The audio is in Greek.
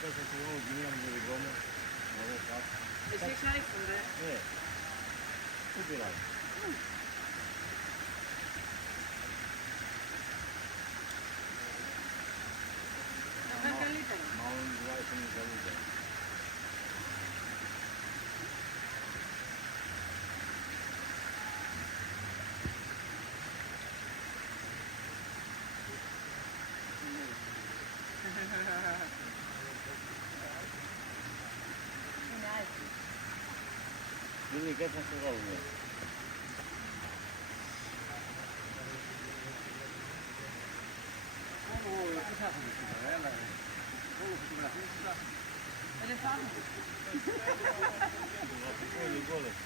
πέσα και εγώ κινήμα με το δικό μου. Να δω κάτι. Εσύ εξάρτησαν, ρε. Δεν πειράζει. Αυτά είναι καλύτερα. Μάλλον τουλάχιστον είναι καλύτερα. Είναι άσχη. Είναι και θα σε βγάλουμε. Τι θα έχουμε σήμερα, έλα. Όλο φωτογραφίες τι θα έχουμε. Δεν θα έχουμε. Το γραφικό υλικό λες.